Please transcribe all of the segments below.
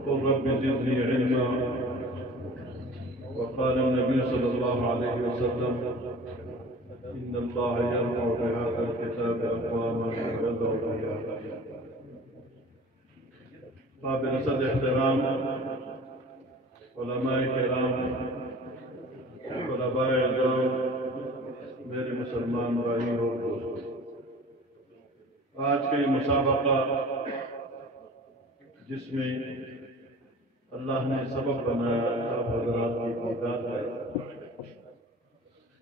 وقل رب زدني علما. وقال النبي صلى الله عليه وسلم إن الله يرفع بهذا الكتاب أقواما ويضع به آخرين. قابل صد احترام علماء کرام، طلباء اعزام، میرے مسلمان بھائی اور دوستوں، آج کا یہ مسابقہ جس میں اللہ نے سبب بنایا آپ حضرات کی دیدار کا،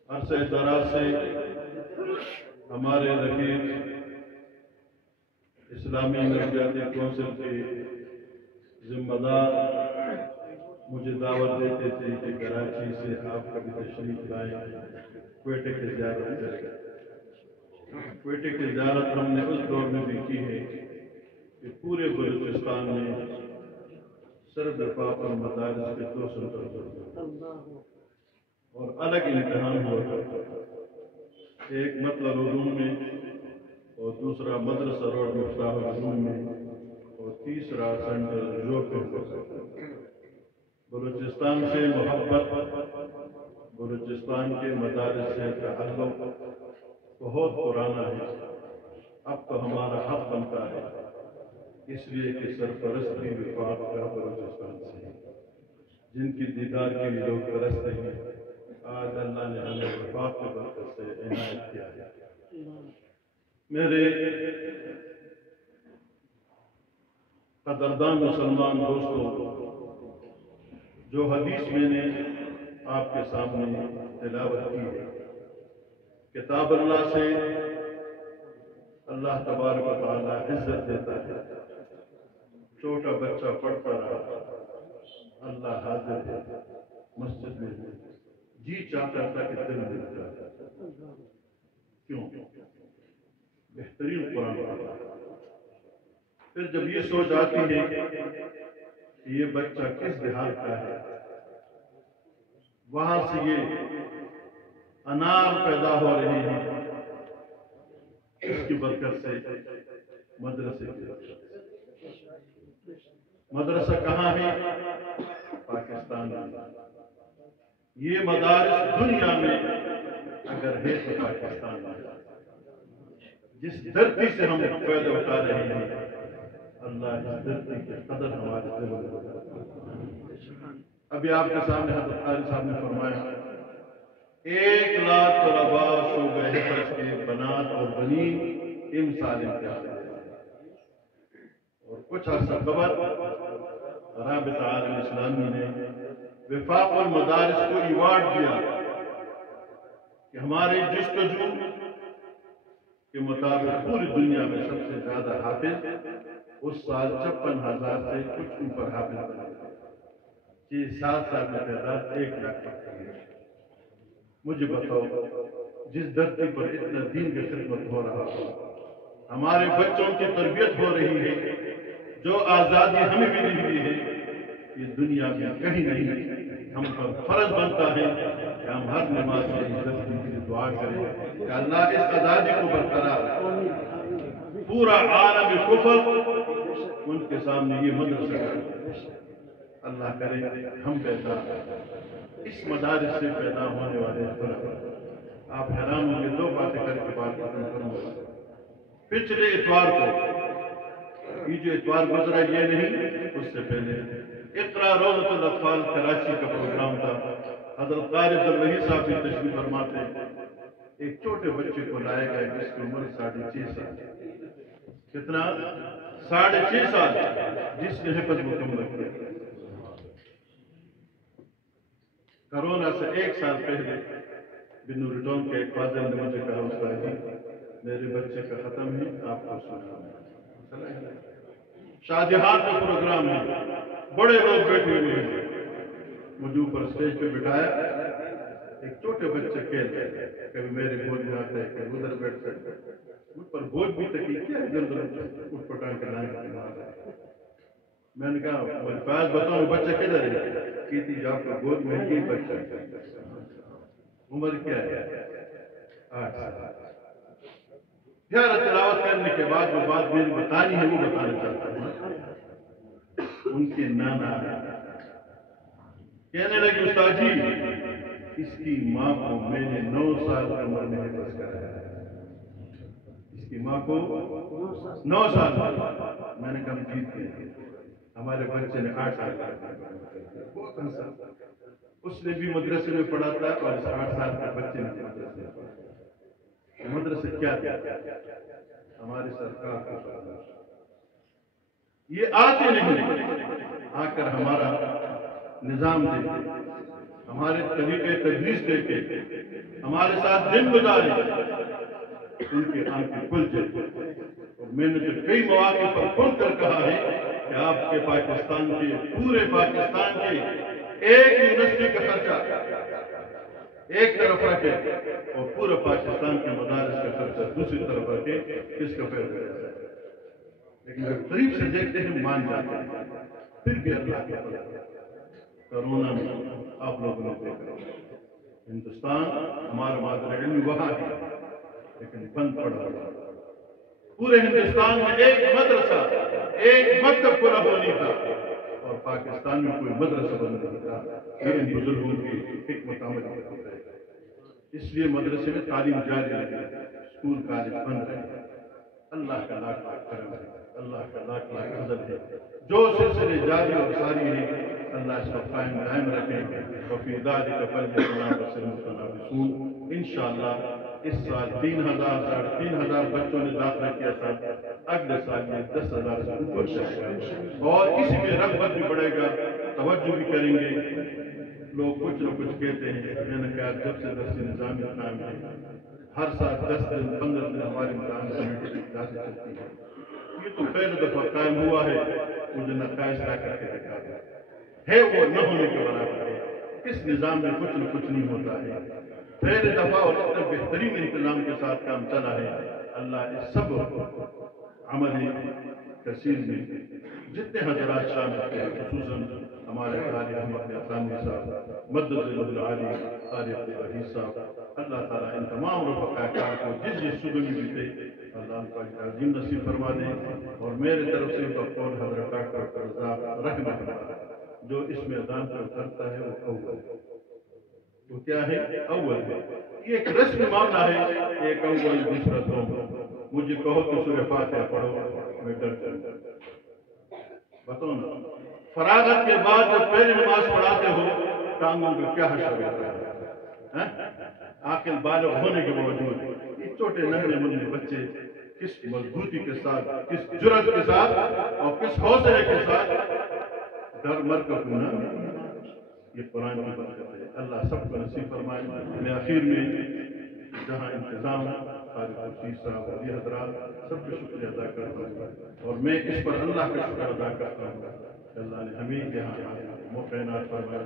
عرصہ دراز سے ہمارے رفیق اسلامی نفسیاتی کونسل کے ذمہ دار مجھے دعوت دیتے تھے کہ کراچی سے آپ کبھی تشریف لائیں، کوئٹے کی زیارت کریں۔ کوئٹے کی زیارت ہم نے اس دور میں بھی کی ہے کہ پورے بلوچستان میں صرف وفاق اور مدارس کے 2 سنٹر ہوتے اور الگ امتحان ہوا، ایک مطلع العلوم میں اور دوسرا مدرسہ روڈ مفتاح العلوم میں اور تیسرا سینٹر جوب میں۔ بلوچستان سے محبت، بلوچستان کے مدارس سے تعلق بہت پرانا ہے۔ اب تو ہمارا حق بنتا ہے اس لیے کہ سرپرستی وفاق کا بلوچستان سے ہے، جن کی دیدار کے لیے لوگ ترستے ہیں، آج اللہ نے ہمیں وفاق کی برکت سے عنایت کیا ہے۔ میرے قدردان مسلمان دوستوں، جو حدیث میں نے آپ کے سامنے تلاوت کی ہے، کتاب اللہ سے اللہ تبارک و تعالی عزت دیتا ہے۔ چھوٹا بچہ پڑھتا رہا، اللہ حاضر ہے، مسجد میں جی چاہتا تھا کہ دل مل جائے۔ کیوں؟ بہترین قرآن پڑھا۔ پھر جب یہ سوچ آتی ہے کہ یہ بچہ کس دیہات کا ہے، وہاں سے یہ انار پیدا ہو رہے ہیں، اس کی برکت سے مدرسے کی برکت۔ مدرسہ کہاں ہے؟ پاکستان میں۔ یہ مدارس دنیا میں اگر ہے تو پاکستان میں۔ جس دھرتی سے ہم فائدہ اٹھا رہے ہیں، اللہ اس دھرتی کی قدر ہمارے دل میں ہوگا۔ ابھی آپ کے سامنے حضرت قاری صاحب نے فرمایا 1 لاکھ طلباء شعبہ حفظ کے بنات اور بنین امسال امتحان اور کچھ عرصہ قبل رابطہ عالم اسلامی نے وفاق المدارس کو ایوارڈ دیا کہ ہمارے جستجو کے مطابق پوری دنیا میں سب سے زیادہ حافظ اس سال 56,000 سے کچھ اوپر حافظ بنے کہ 7 سال میں تعداد 1 لاکھ تک ہے۔ مجھے بتاؤ، جس دھرتی پر اتنا دین کی خدمت ہو رہا ہو، ہمارے بچوں کی تربیت ہو رہی ہے، جو آزادی ہمیں ملی ہوئی ہے، یہ دنیا میں کہیں نہیں۔ ہم پر فرض بنتا ہے کہ ہم ہر نماز میں اس دھرتی کے لیے دعا کریں کہ اللہ اس آزادی کو برقرار رکھے۔ پورا عالم کفر ان کے سامنے یہ مدرسہ ہے۔ اللہ کرے ہم پیدا اس مدارس سے پیدا ہونے والے طلباء۔ آپ حیران ہوں گے، 2 باتیں کر کے بات ختم کروں گا۔ پچھلے اتوار کو، یہ جو اتوار گزرا یہ نہیں، اس سے پہلے اقرا روضۃ الاطفال کراچی کا پروگرام تھا۔ حضرت قاری عبدالوہی صاحب بھی تشریف فرما تھے۔ ایک چھوٹے بچے کو لایا گیا جس کی عمر 6.5 سال۔ کتنا؟ 6.5 سال، جس نے حفظ مکمل کیا۔ کرونا سے 1 سال پہلے بنور ٹاؤن کے ایک فاضل نے مجھے کہا استاد جی میرے بچے کا ختم ہے، آپ کو سنا۔ شاہجہاں کا پروگرام ہے، بڑے لوگ بیٹھے ہوئے ہیں، مجھے اوپر اسٹیج پہ بٹھایا، ایک چھوٹے بچے کھیل رہے، کبھی میرے گود میں آتا ہے، کبھی ادھر بیٹھ سکتا ہے، مجھ پر گود بھی تکی کیا ادھر اٹھ پٹان کے لائن کے مار رہے۔ میں نے کہا مجھے فیاض بتاؤ بچہ کدھر ہے؟ کہتی جی آپ کو گود میں یہ بچہ ہے۔ عمر کیا ہے؟ 8 سال۔ پیارا تلاوت کرنے کے بعد جو بات میری بتانی ہے وہ بتانا چاہتا ہوں۔ ان کے نانا کہنے لگے استاد جی اس کی ماں کو میں نے 9 سال کی عمر میں حفظ کرایا، اس کی ماں کو 9 سال میں نے کم جیت کے ہمارے بچے نے 8 سال بہت ہنسا، اس نے بھی مدرسے میں پڑھا تھا اور اس 8 سال کے بچے نے مدرسے میں پڑھا، مدرسے کیا تھا ہماری سرکار کو یہ آتے نہیں آ کر ہمارا نظام دیتے، ہمارے طریقے تدریس دیتے، ہمارے ساتھ دن گزارے، ان کے آنکھیں کھل جاتی۔ اور میں نے تو کئی مواقع پر کھل کر کہا ہے کہ آپ کے پاکستان کے پورے پاکستان کے ایک یونیورسٹی کا خرچہ ایک طرف رکھے اور پورا پاکستان کے مدارس کا خرچہ دوسری طرف رکھے، کس کا فائدہ ہے؟ لیکن جب قریب سے دیکھتے ہیں مان جاتے ہیں، پھر بھی اللہ کے فضل کرونا میں آپ لوگوں نے دیکھا ہندوستان ہمارا مادر علم وہاں ہے لیکن بند پڑا ہوا، پورے ہندوستان میں ایک مدرسہ ایک مکتب کھلا ہو نہیں تھا اور پاکستان میں کوئی مدرسہ بند نہیں تھا، یہ ان بزرگوں کی حکمت عملی ہے۔ اس لیے مدرسے میں تعلیم جاری رہی، اسکول کالج بند رہے، اللہ کا لاکھ لاکھ کرم ہے، اللہ کا لاکھ لاکھ فضل ہے، جو سلسلے جاری اور ساری ہیں اللہ اس کو قائم دائم رکھیں، وفی ذالک فلیتنافس المتنافسون۔ انشاءاللہ اس سال 3,000 بچوں نے داخلہ کیا تھا، اگلے سال یہ 10,000 سے اوپر جائے گا اور اسی میں رغبت بھی بڑھے گا، توجہ بھی کریں گے۔ لوگ کچھ نہ کچھ کہتے ہیں، میں نے کہا جب سے درسی نظام قائم ہے ہر سال 10 دن 15 دن ہمارے امتحان کمیٹی کی کلاسیں چلتی ہیں، یہ تو پہلی دفعہ قائم ہوا ہے، مجھے نقائص لا کر کے دکھا ہے وہ نہ ہونے کے برابر ہے، اس نظام میں کچھ نہ کچھ نہیں ہوتا ہے، پہلی دفعہ اور اتنے بہترین انتظام کے ساتھ کام چلا ہے، اللہ اس سب عملی کثیر میں جتنے حضرات شامل تھے، خصوصاً ہمارے قاری احمد احسانی صاحب، مدد العالی قاری عبدالعزیز صاحب، اللہ تعالیٰ ان تمام رفقا اکرام کو جس صبح میں بھی تھے اللہ ان کو عظیم نصیب فرما دے، اور میرے طرف سے ڈاکٹر حضرت ڈاکٹر رزاق رحمہ اللہ جو اس میدان پر اترتا ہے وہ اول ہے، وہ کیا ہے؟ اول ہے، یہ ایک رسمی معاملہ ہے، ایک اول دوسرا دوم، مجھے کہو کہ سورہ فاتحہ پڑھو میں ڈر جاؤں، بتاؤ نا فراغت کے بعد جب پہلی نماز پڑھاتے ہو ٹانگوں کا کیا حشر ہوتا ہے، عاقل بالغ ہونے کے باوجود یہ چھوٹے ننھے منھے بچے کس مضبوطی کے ساتھ، کس جرأت کے ساتھ اور کس حوصلے کے ساتھ ڈر مر کر ہونا، یہ قرآن کی برکت ہے، اللہ سب کو نصیب فرمائے۔ میں آخر میں جہاں انتظام قاری خورشید صاحب اور یہ حضرات سب کو شکریہ ادا کرتا ہوں، اور میں اس پر اللہ کا شکر ادا کرتا ہوں کہ اللہ نے ہمیں یہاں موقع عنایت فرمایا۔